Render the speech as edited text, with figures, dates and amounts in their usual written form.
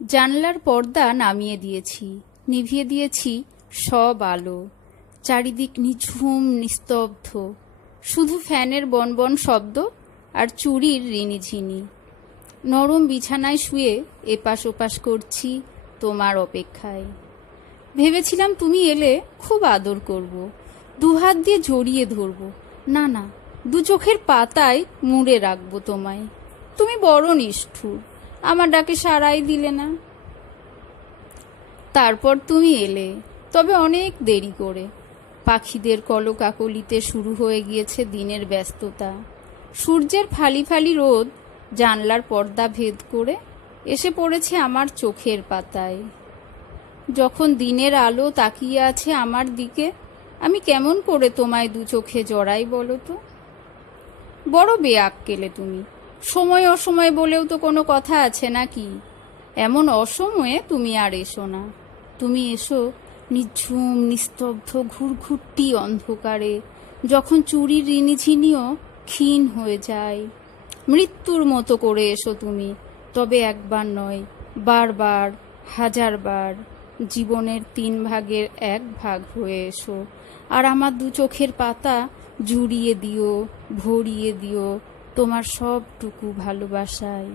জানলার পর্দা নামিয়ে দিয়েছি, নিভিয়ে দিয়েছি সব আলো। চারিদিক নিঝুম নিস্তব্ধ, শুধু ফ্যানের বনবন শব্দ আর চুড়ির রিনিঝিনি। নরম বিছানায় শুয়ে এপাশ ওপাশ করছি তোমার অপেক্ষায়। ভেবেছিলাম তুমি এলে খুব আদর করব, দুহাত দিয়ে জড়িয়ে ধরব, না না, দু চোখের পাতায় মুড়ে রাখবো তোমায়। তুমি বড় নিষ্ঠুর, আমার ডাকে সাড়াই দিলে না। তারপর তুমি এলে, তবে অনেক দেরি করে। পাখিদের কলকাকলিতে শুরু হয়ে গিয়েছে দিনের ব্যস্ততা। সূর্যের ফালি ফালি রোদ জানলার পর্দা ভেদ করে এসে পড়েছে আমার চোখের পাতায়। যখন দিনের আলো তাকিয়ে আছে আমার দিকে, আমি কেমন করে তোমায় দু চোখে জড়াই বলো তো? বড় বেয়াক্কেলে তুমি। সময় অসময় বলেও তো কোনো কথা আছে নাকি? এমন অসময়ে তুমি আর এসো না। তুমি এসো নিঝুম নিস্তব্ধ ঘুরঘুরটি অন্ধকারে, যখন চুড়ির রিনিঝিনিও ক্ষীণ হয়ে যায়। মৃত্যুর মতো করে এসো তুমি, তবে একবার নয়, বারবার, হাজারবার। জীবনের 3 ভাগের 1 ভাগ হয়ে এসো, আর আমার দু চোখের পাতা জুড়িয়ে দিও, ভরিয়ে দিও তোমার সবটুকু ভালোবাসায়।